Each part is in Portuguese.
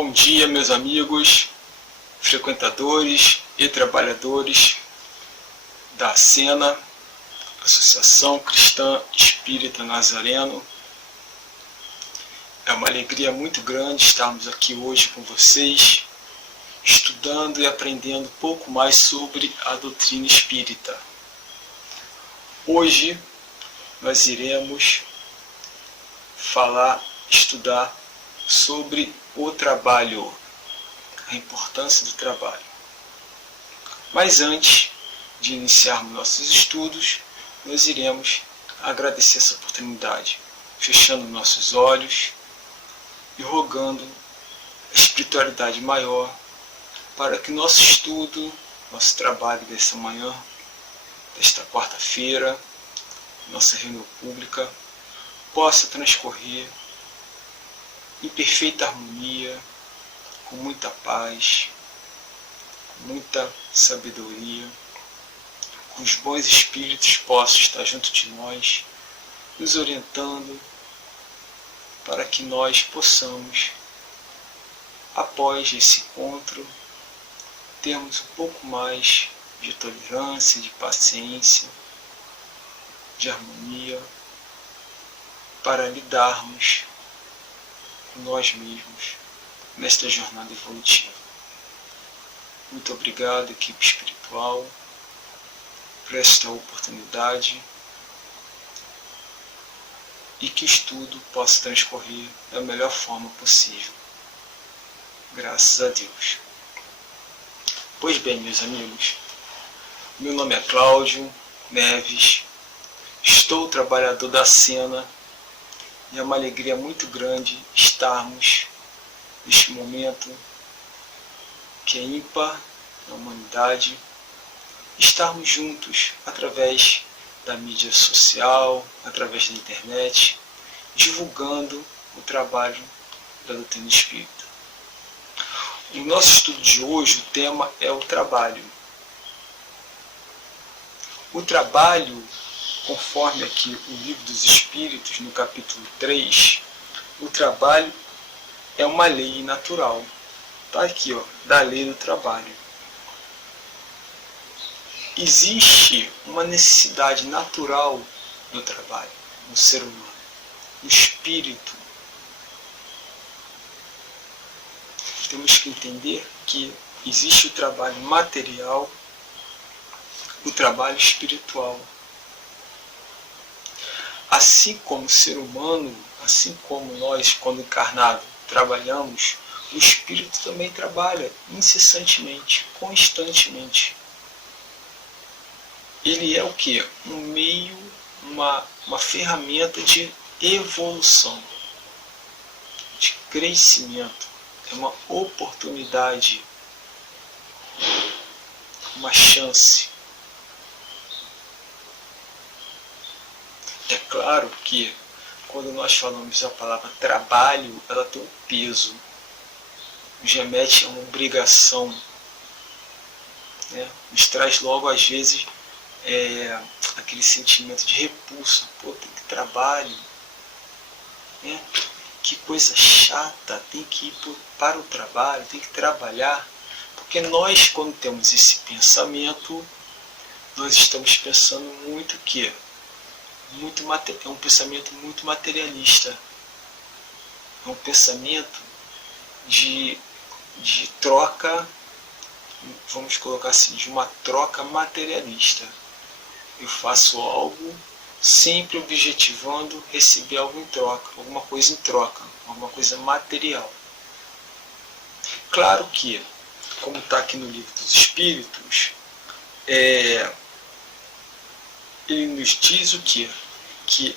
Bom dia, meus amigos, frequentadores e trabalhadores da ACENA, Associação Cristã Espírita Nazareno. É uma alegria muito grande estarmos aqui hoje com vocês, estudando e aprendendo um pouco mais sobre a doutrina espírita. Hoje nós iremos estudar sobre o trabalho, a importância do trabalho. Mas antes de iniciarmos nossos estudos, nós iremos agradecer essa oportunidade, fechando nossos olhos e rogando a espiritualidade maior para que nosso estudo, nosso trabalho dessa manhã, desta quarta-feira, nossa reunião pública, possa transcorrer em perfeita harmonia, com muita paz, com muita sabedoria, com os bons espíritos possam estar junto de nós, nos orientando para que nós possamos, após esse encontro, termos um pouco mais de tolerância, de paciência, de harmonia, para lidarmos com nós mesmos nesta jornada evolutiva. Muito obrigado, equipe espiritual, por esta oportunidade e que o estudo possa transcorrer da melhor forma possível. Graças a Deus. Pois bem, meus amigos, meu nome é Cláudio Neves, estou trabalhador da ACENA e é uma alegria muito grande estarmos neste momento que é ímpar na humanidade, estarmos juntos através da mídia social, através da internet, divulgando o trabalho da doutrina espírita. No nosso estudo de hoje, o tema é o trabalho. O trabalho, conforme aqui o Livro dos Espíritos, no capítulo 3, o trabalho é uma lei natural. Está aqui, da lei do trabalho. Existe uma necessidade natural do trabalho no ser humano, no espírito. Temos que entender que existe o trabalho material, o trabalho espiritual. Assim como o ser humano, assim como nós, quando encarnado, trabalhamos, o espírito também trabalha incessantemente, constantemente. Ele é o quê? Um meio, uma ferramenta de evolução, de crescimento. É uma oportunidade, uma chance. É claro que quando nós falamos a palavra trabalho, ela tem um peso, nos remete a uma obrigação, né? Nos traz logo às vezes aquele sentimento de repulsa. Pô, tem que trabalho, né? Que coisa chata, tem que ir para o trabalho, tem que trabalhar. Porque nós, quando temos esse pensamento, nós estamos pensando muito o quê? É um pensamento muito materialista. É um pensamento de troca, vamos colocar assim, de uma troca materialista. Eu faço algo sempre objetivando receber algo em troca, alguma coisa em troca, alguma coisa material. Claro que, como está aqui no Livro dos Espíritos, ele nos diz o quê? Que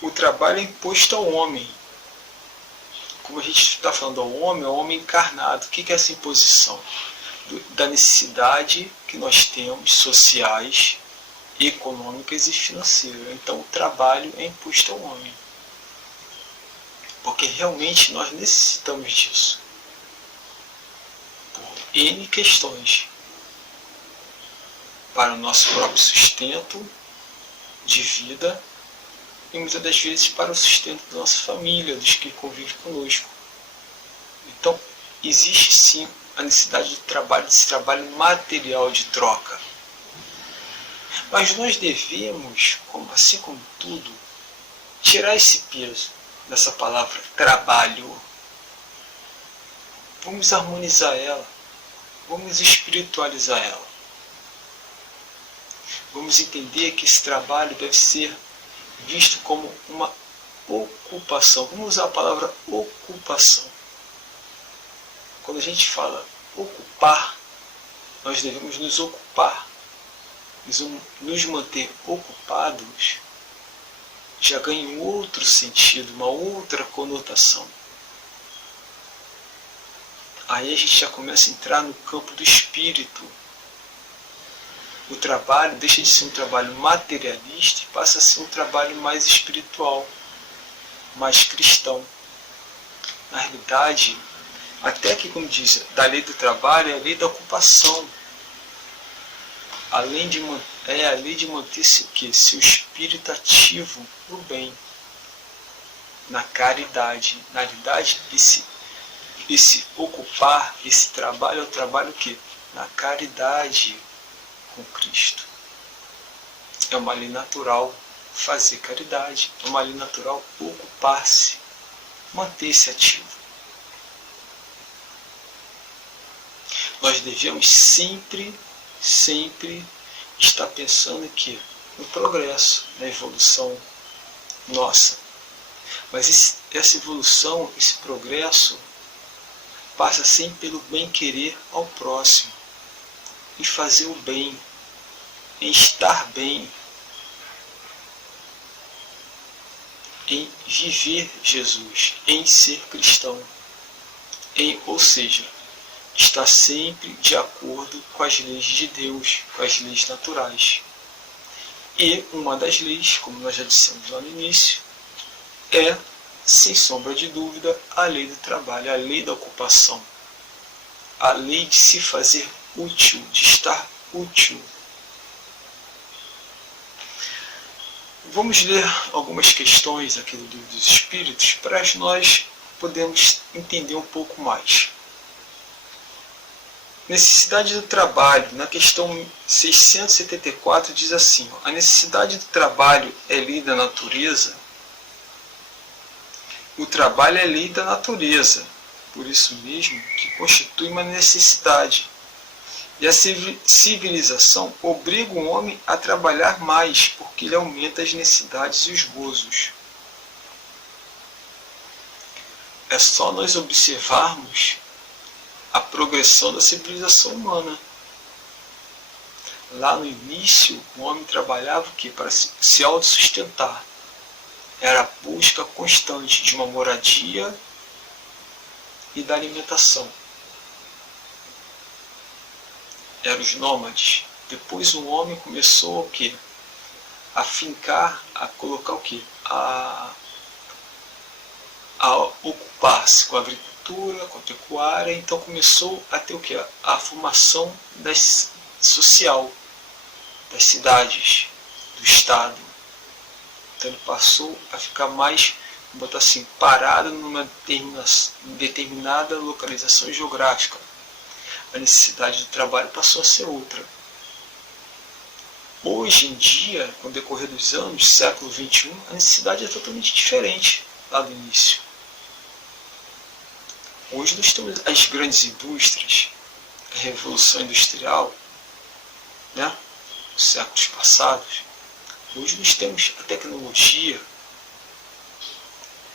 o trabalho é imposto ao homem. Como a gente está falando ao homem encarnado. O que é essa imposição? Da necessidade que nós temos, sociais, econômicas e financeiras. Então o trabalho é imposto ao homem. Porque realmente nós necessitamos disso. Por N questões. Para o nosso próprio sustento de vida e muitas das vezes para o sustento da nossa família, dos que convivem conosco. Então, existe sim a necessidade do trabalho, desse trabalho material de troca. Mas nós devemos, assim como tudo, tirar esse peso dessa palavra trabalho. Vamos harmonizar ela, vamos espiritualizar ela. Vamos entender que esse trabalho deve ser visto como uma ocupação. Vamos usar a palavra ocupação. Quando a gente fala ocupar, nós devemos nos ocupar, nos manter ocupados, já ganha um outro sentido, uma outra conotação. Aí a gente já começa a entrar no campo do espírito. O trabalho deixa de ser um trabalho materialista e passa a ser um trabalho mais espiritual, mais cristão. Na realidade, até que, como diz, da lei do trabalho é a lei da ocupação. É a lei de manter-se o quê? Seu espírito ativo no bem, na caridade. Na realidade, esse ocupar, esse trabalho é o trabalho que? Na caridade com Cristo. É uma lei natural fazer caridade, é uma lei natural ocupar-se, manter-se ativo. Nós devemos sempre estar pensando aqui no progresso, na evolução nossa. Mas essa evolução, esse progresso, passa sempre pelo bem-querer ao próximo, em fazer o bem, em estar bem, em viver Jesus, em ser cristão, ou seja, estar sempre de acordo com as leis de Deus, com as leis naturais. E uma das leis, como nós já dissemos lá no início, é, sem sombra de dúvida, a lei do trabalho, a lei da ocupação, a lei de se fazer útil, de estar útil. Vamos ler algumas questões aqui do Livro dos Espíritos para nós podermos entender um pouco mais. Necessidade do trabalho, na questão 674, diz assim: a necessidade do trabalho é lei da natureza? O trabalho é lei da natureza, por isso mesmo que constitui uma necessidade. E a civilização obriga o homem a trabalhar mais, porque ele aumenta as necessidades e os gozos. É só nós observarmos a progressão da civilização humana. Lá no início, o homem trabalhava o quê? Para se autossustentar. Era a busca constante de uma moradia e da alimentação. Eram os nômades. Depois o homem começou o quê? A fincar, a colocar o quê? A ocupar-se com a agricultura, com a pecuária. Então começou a ter o quê? A formação social das cidades, do Estado. Então ele passou a ficar mais, vamos botar assim, parado numa determinada localização geográfica. A necessidade do trabalho passou a ser outra. Hoje em dia, com o decorrer dos anos, século XXI, a necessidade é totalmente diferente lá do início. Hoje nós temos as grandes indústrias, a Revolução Industrial, né? Os séculos passados. Hoje nós temos a tecnologia,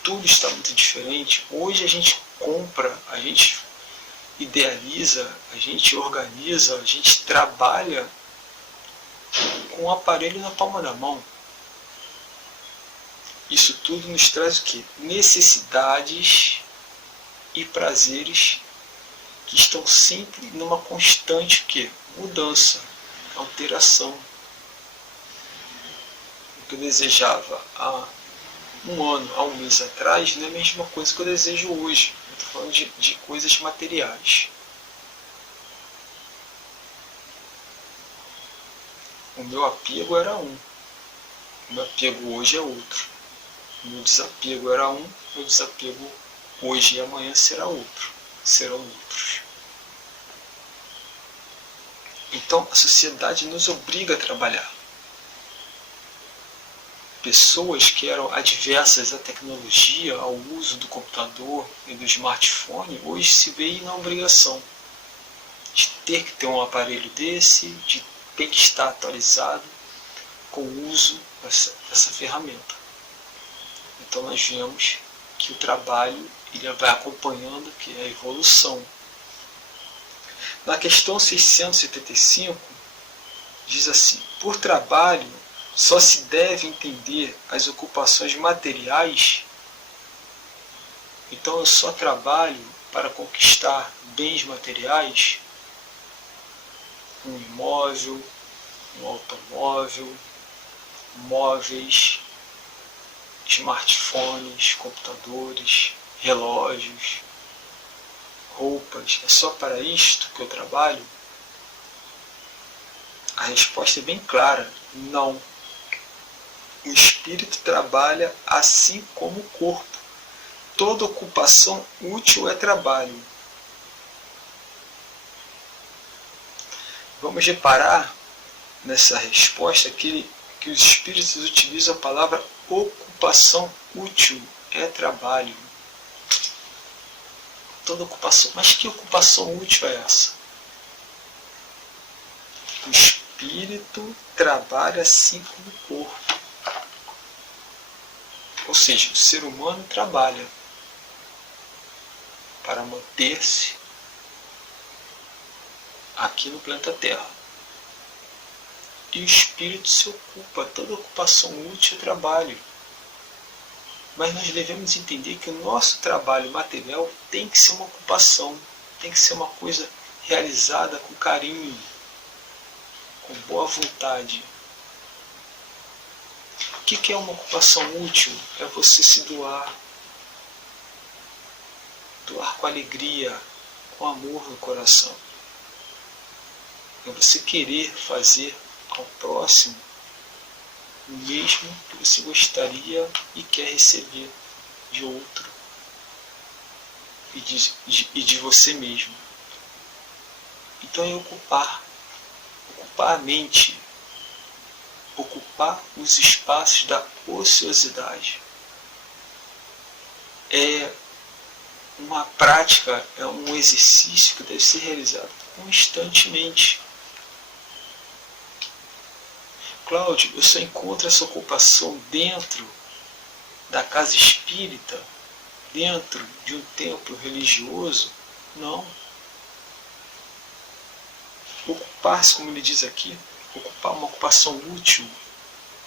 tudo está muito diferente. Hoje a gente compra, a gente idealiza, a gente organiza, a gente trabalha com o aparelho na palma da mão. Isso tudo nos traz o quê? Necessidades e prazeres que estão sempre numa constante o quê? Mudança, alteração. O que eu desejava há um ano, há um mês atrás, não é a mesma coisa que eu desejo hoje. Eu estou falando de coisas materiais. O meu apego era um, o meu apego hoje é outro. O meu desapego era um, o meu desapego hoje e amanhã será outro. serão outros. Então a sociedade nos obriga a trabalhar. Pessoas que eram adversas à tecnologia, ao uso do computador e do smartphone, hoje se veem na obrigação de ter que ter um aparelho desse, de ter que estar atualizado com o uso dessa ferramenta. Então nós vemos que o trabalho ele vai acompanhando que é a evolução. Na questão 675, diz assim: por trabalho só se deve entender as ocupações materiais. Então eu só trabalho para conquistar bens materiais, um imóvel, um automóvel, móveis, smartphones, computadores, relógios, roupas. É só para isto que eu trabalho? A resposta é bem clara: não. O espírito trabalha assim como o corpo. Toda ocupação útil é trabalho. Vamos reparar nessa resposta que os espíritos utilizam a palavra ocupação útil é trabalho. Toda ocupação. Mas que ocupação útil é essa? O espírito trabalha assim como o corpo. Ou seja, o ser humano trabalha para manter-se aqui no planeta Terra. E o espírito se ocupa, toda ocupação útil é trabalho. Mas nós devemos entender que o nosso trabalho material tem que ser uma ocupação, tem que ser uma coisa realizada com carinho, com boa vontade. O que é uma ocupação útil? É você se doar. Doar com alegria, com amor no coração. É você querer fazer ao próximo o mesmo que você gostaria e quer receber de outro e de você mesmo. Então é ocupar a mente, ocupar os espaços da ociosidade. É uma prática, é um exercício que deve ser realizado constantemente. Cláudio, eu só encontro essa ocupação dentro da casa espírita, dentro de um templo religioso? Não. Ocupar-se, como ele diz aqui, ocupar uma ocupação útil,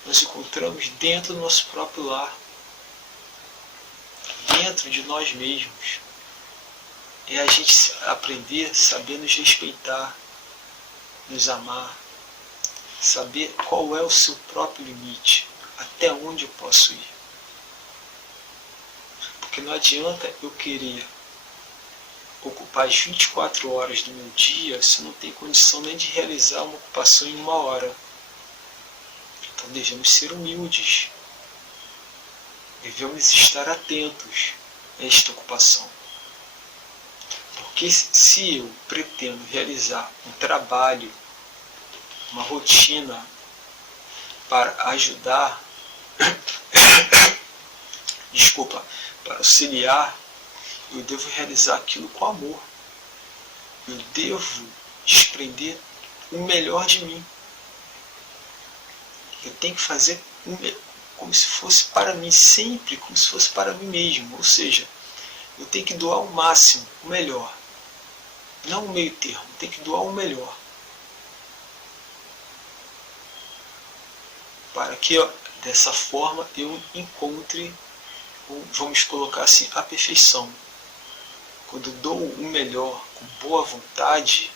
nós encontramos dentro do nosso próprio lar, dentro de nós mesmos. É a gente aprender a saber nos respeitar, nos amar, saber qual é o seu próprio limite, até onde eu posso ir. Porque não adianta eu querer ocupar as 24 horas do meu dia se eu não tenho condição nem de realizar uma ocupação em 1 hora. Então devemos ser humildes. Devemos estar atentos a esta ocupação. Porque se eu pretendo realizar um trabalho, uma rotina para ajudar, para auxiliar, eu devo realizar aquilo com amor. Eu devo desprender o melhor de mim. Eu tenho que fazer como se fosse para mim, sempre como se fosse para mim mesmo. Ou seja, eu tenho que doar o máximo, o melhor. Não o meio termo, eu tenho que doar o melhor. Para que dessa forma eu encontre, vamos colocar assim, a perfeição. Quando dou o melhor com boa vontade,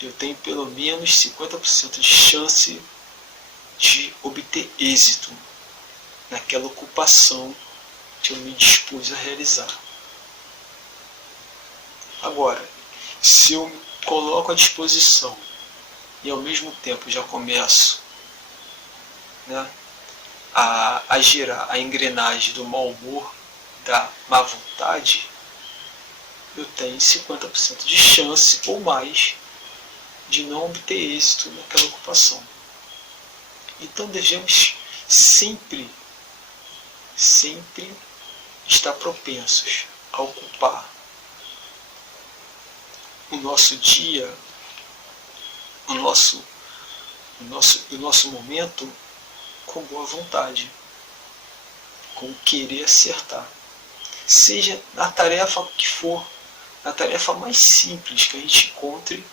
eu tenho pelo menos 50% de chance de obter êxito naquela ocupação que eu me dispus a realizar. Agora, se eu me coloco à disposição e ao mesmo tempo já começo, né, a girar a engrenagem do mau humor, da má vontade, eu tenho 50% de chance ou mais de não obter êxito naquela ocupação. Então devemos sempre estar propensos a ocupar o nosso dia, o nosso momento com boa vontade, com querer acertar. Seja na tarefa que for, na tarefa mais simples que a gente encontre,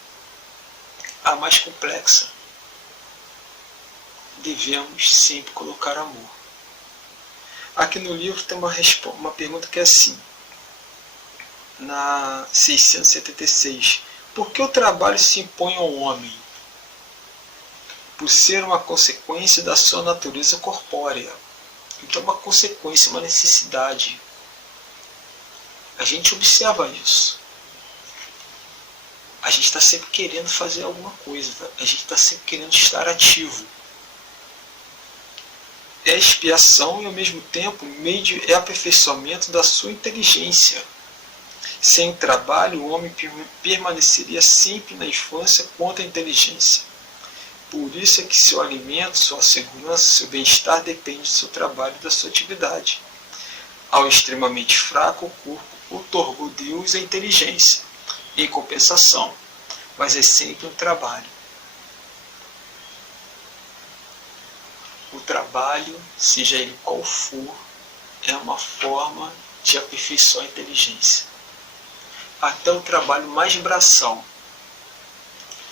a mais complexa, devemos sempre colocar amor. Aqui no livro tem uma pergunta que é assim, na 676. Por que o trabalho se impõe ao homem? Por ser uma consequência da sua natureza corpórea. Então, uma consequência, uma necessidade. A gente observa isso. A gente está sempre querendo fazer alguma coisa. A gente está sempre querendo estar ativo. É expiação e, ao mesmo tempo, meio de aperfeiçoamento da sua inteligência. Sem o trabalho, o homem permaneceria sempre na infância quanto à inteligência. Por isso é que seu alimento, sua segurança, seu bem-estar depende do seu trabalho e da sua atividade. Ao extremamente fraco, o corpo outorgou Deus a inteligência, em compensação, mas é sempre um trabalho. O trabalho, seja ele qual for, é uma forma de aperfeiçoar a inteligência. Até o trabalho mais braçal.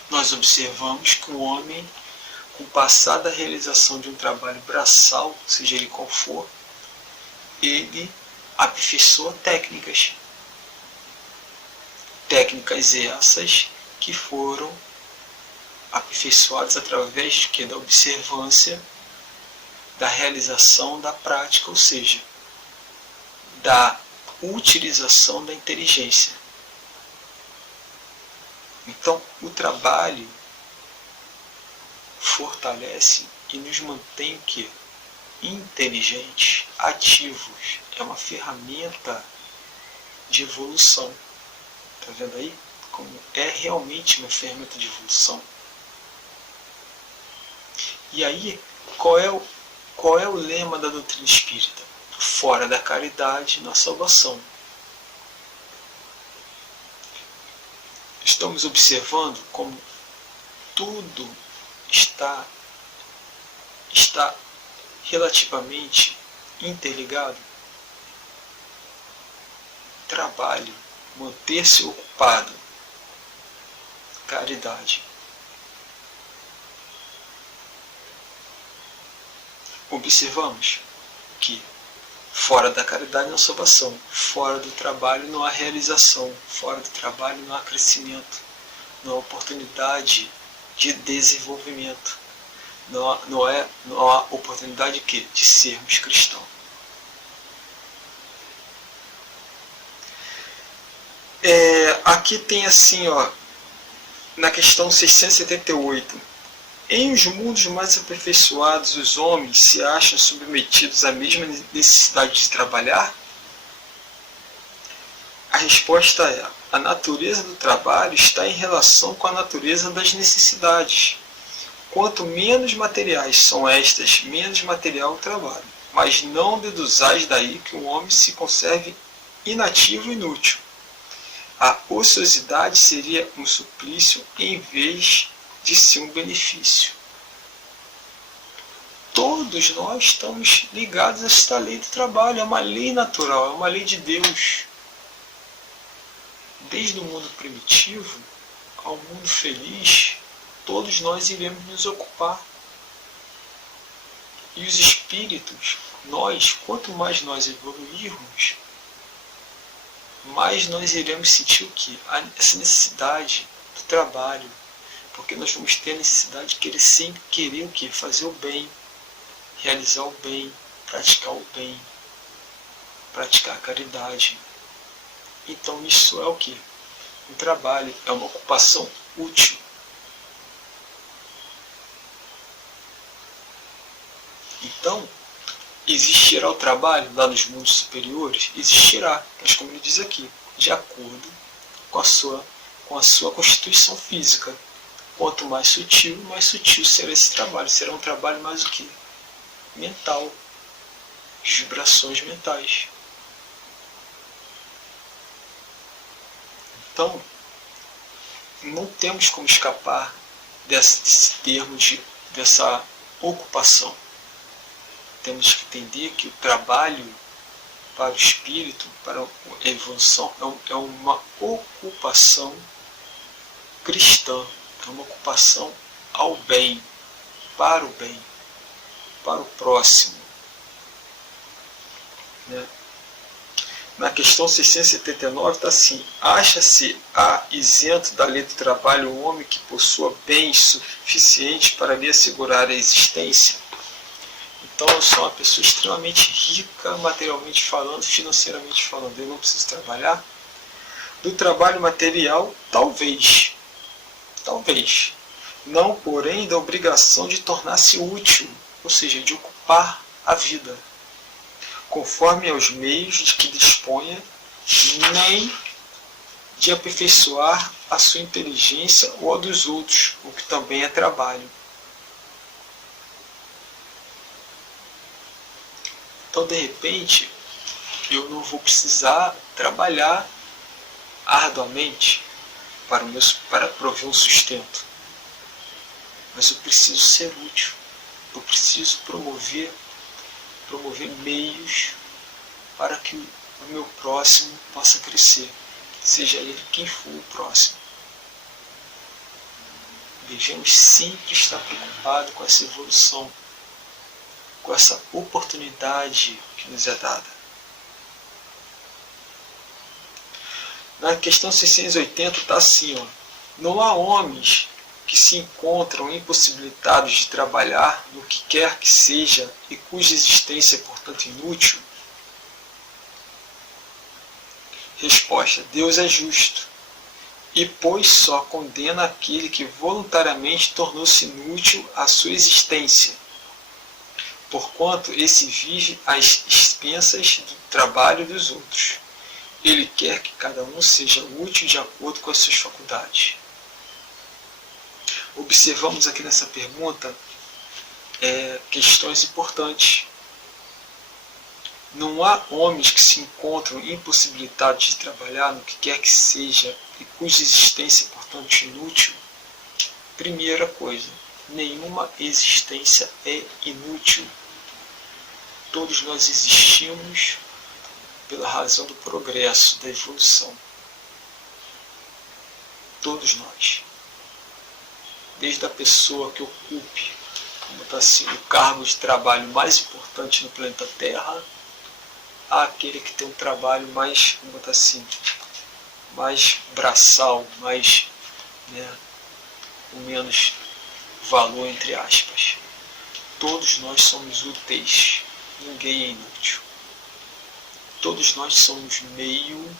Nós observamos que o homem, com o passar da realização de um trabalho braçal, seja ele qual for, ele aperfeiçoa técnicas. Técnicas essas que foram aperfeiçoadas através de quê? Da observância, da realização da prática, ou seja, da utilização da inteligência. Então, o trabalho fortalece e nos mantém o quê? Inteligentes, ativos. É uma ferramenta de evolução. Está vendo aí? Como é realmente uma ferramenta de evolução. E aí, qual é o lema da doutrina espírita? Fora da caridade, na salvação. Estamos observando como tudo está relativamente interligado. Trabalho, manter-se ocupado, caridade. Observamos que fora da caridade não há salvação, fora do trabalho não há realização, fora do trabalho não há crescimento, não há oportunidade de desenvolvimento, não há oportunidade de sermos cristãos. Aqui tem assim, na questão 678, em os mundos mais aperfeiçoados, os homens se acham submetidos à mesma necessidade de trabalhar? A resposta é: a natureza do trabalho está em relação com a natureza das necessidades. Quanto menos materiais são estas, menos material o trabalho. Mas não deduzais daí que o homem se conserve inativo e inútil. A ociosidade seria um suplício em vez de ser um benefício. Todos nós estamos ligados a esta lei do trabalho, é uma lei natural, é uma lei de Deus. Desde o mundo primitivo ao mundo feliz, todos nós iremos nos ocupar. E os espíritos, quanto mais nós evoluirmos, mais nós iremos sentir o quê? Essa necessidade do trabalho. Porque nós vamos ter a necessidade de sempre querer o quê? Fazer o bem, realizar o bem, praticar o bem, praticar a caridade. Então isso é o quê? Um trabalho, é uma ocupação útil. Então, existirá o trabalho lá nos mundos superiores? Existirá, mas como ele diz aqui, de acordo com a sua constituição física. Quanto mais sutil será esse trabalho. Será um trabalho mais o quê? Mental. Vibrações mentais. Então, não temos como escapar desse termo, dessa ocupação. Temos que entender que o trabalho para o espírito, para a evolução, é uma ocupação cristã, é uma ocupação ao bem, para o próximo. Né? Na questão 679 está assim: acha-se isento da lei do trabalho o homem que possua bens suficientes para lhe assegurar a existência? Então eu sou uma pessoa extremamente rica, materialmente falando, financeiramente falando, eu não preciso trabalhar? Do trabalho material, talvez. Talvez. Não, porém, da obrigação de tornar-se útil, ou seja, de ocupar a vida, conforme aos meios de que disponha, nem de aperfeiçoar a sua inteligência ou a dos outros, o que também é trabalho. Então, de repente, eu não vou precisar trabalhar arduamente para prover um sustento. Mas eu preciso ser útil. Eu preciso promover meios para que o meu próximo possa crescer, seja ele quem for o próximo. Devemos sempre estar preocupados com essa evolução, com essa oportunidade que nos é dada. Na questão 680 está assim, ó: não há homens que se encontram impossibilitados de trabalhar no que quer que seja e cuja existência é, portanto, inútil? Resposta: Deus é justo, e pois só condena aquele que voluntariamente tornou-se inútil à sua existência, porquanto esse vive às expensas do trabalho dos outros. Ele quer que cada um seja útil de acordo com as suas faculdades. Observamos aqui nessa pergunta questões importantes. Não há homens que se encontram impossibilitados de trabalhar no que quer que seja e cuja existência é, portanto, inútil? Primeira coisa, nenhuma existência é inútil. Todos nós existimos pela razão do progresso, da evolução. Todos nós. Desde a pessoa que ocupe, como está assim, o cargo de trabalho mais importante no planeta Terra, àquele que tem um trabalho mais, como está assim, mais braçal, mais, com menos valor, entre aspas. Todos nós somos úteis, ninguém é inútil. Todos nós somos meio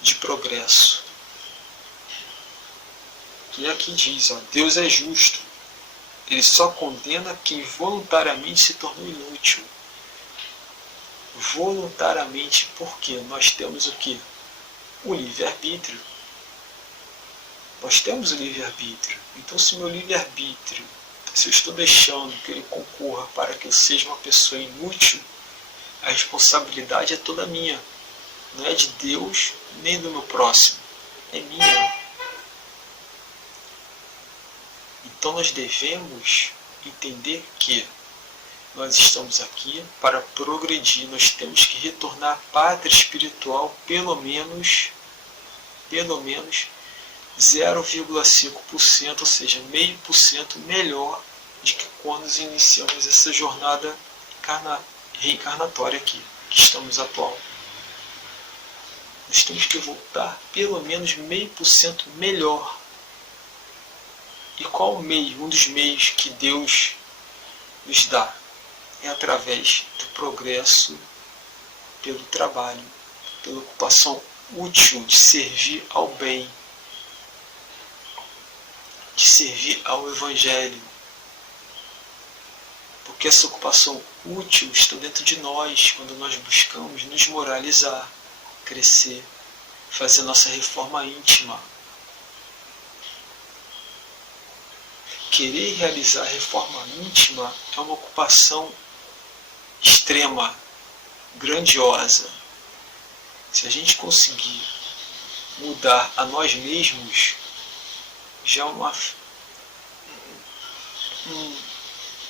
de progresso. E aqui diz, ó, Deus é justo. Ele só condena quem voluntariamente se tornou inútil. Voluntariamente, porque nós temos o quê? O livre-arbítrio. Nós temos o livre-arbítrio. Então, se o meu livre-arbítrio, se eu estou deixando que ele concorra para que eu seja uma pessoa inútil, a responsabilidade é toda minha. Não é de Deus nem do meu próximo. É minha. Então nós devemos entender que nós estamos aqui para progredir. Nós temos que retornar à pátria espiritual pelo menos 0,5%, ou seja, 0,5% melhor de que quando iniciamos essa jornada reencarnatória aqui, que estamos atual. Nós temos que voltar pelo menos 0,5% melhor. E qual o meio? Um dos meios que Deus nos dá é através do progresso pelo trabalho, pela ocupação útil de servir ao bem, de servir ao Evangelho. Porque essa ocupação útil está dentro de nós, quando nós buscamos nos moralizar, crescer, fazer nossa reforma íntima. Querer realizar a reforma íntima é uma ocupação extrema, grandiosa. Se a gente conseguir mudar a nós mesmos, já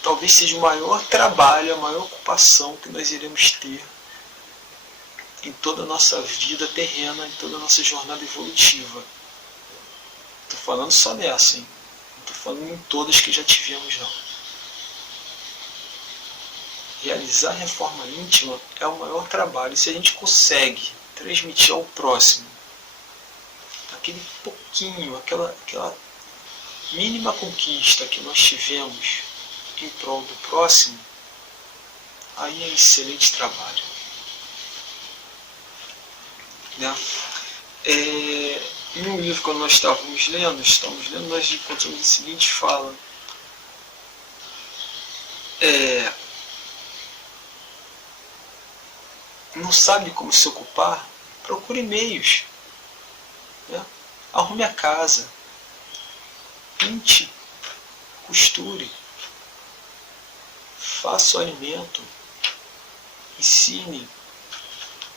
talvez seja o maior trabalho, a maior ocupação que nós iremos ter em toda a nossa vida terrena, em toda a nossa jornada evolutiva. Estou falando só nessa, hein? Não estou falando em todas que já tivemos, não. Realizar a reforma íntima é o maior trabalho. E se a gente consegue transmitir ao próximo aquele pouquinho, aquela mínima conquista que nós tivemos em prol do próximo, aí é excelente trabalho. Né? Em um livro que nós estamos lendo, nós encontramos a seguinte fala. Não sabe como se ocupar? Procure meios. Né? Arrume a casa. Pinte. Costure. Faça o alimento. Ensine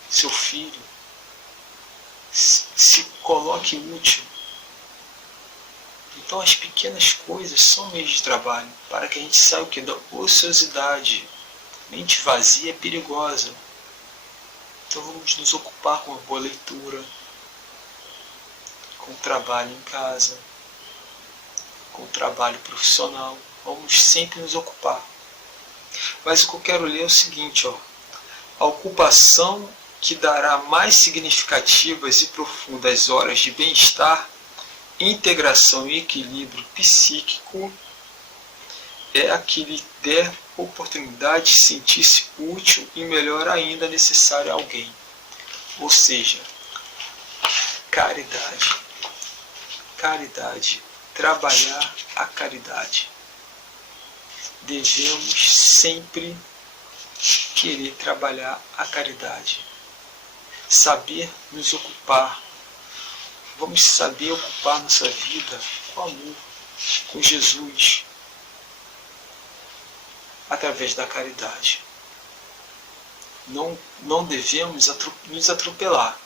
seu filho. Se coloque útil. Então as pequenas coisas são meios de trabalho para que a gente saiba o que? Da ociosidade. Mente vazia é perigosa. Então vamos nos ocupar com uma boa leitura, com o trabalho em casa, com o trabalho profissional. Vamos sempre nos ocupar. Mas o que eu quero ler é o seguinte, ó. A ocupação que dará mais significativas e profundas horas de bem-estar, integração e equilíbrio psíquico é a que lhe der oportunidade de sentir-se útil e, melhor ainda, necessário a alguém. Ou seja, caridade. Caridade. Trabalhar a caridade. Devemos sempre querer trabalhar a caridade. Saber nos ocupar. Vamos saber ocupar nossa vida com amor, com Jesus, através da caridade. Não devemos nos atropelar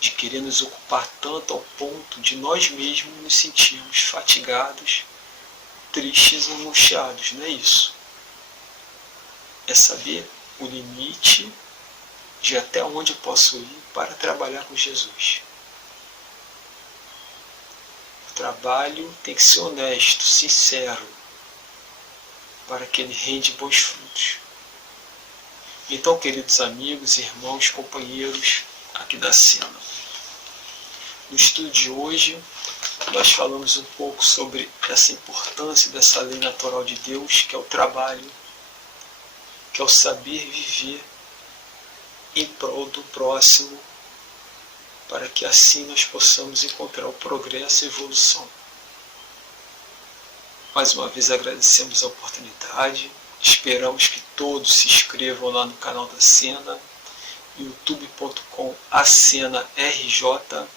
de querer nos ocupar tanto ao ponto de nós mesmos nos sentirmos fatigados, tristes e angustiados. Não é isso. É saber o limite de até onde eu posso ir para trabalhar com Jesus. O trabalho tem que ser honesto, sincero, para que ele rende bons frutos. Então, queridos amigos, irmãos, companheiros aqui da cena, no estudo de hoje, nós falamos um pouco sobre essa importância dessa lei natural de Deus, que é o trabalho, que é o saber viver em prol do próximo, para que assim nós possamos encontrar o progresso e a evolução. Mais uma vez agradecemos a oportunidade, esperamos que todos se inscrevam lá no canal da Cena, youtube.com/acenarj,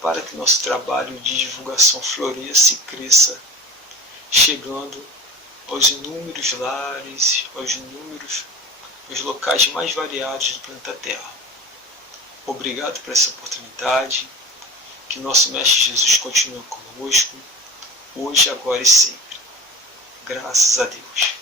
para que nosso trabalho de divulgação floresça e cresça, chegando aos inúmeros lares, aos locais mais variados do planeta Terra. Obrigado por essa oportunidade, que nosso Mestre Jesus continue conosco, hoje, agora e sempre. Graças a Deus.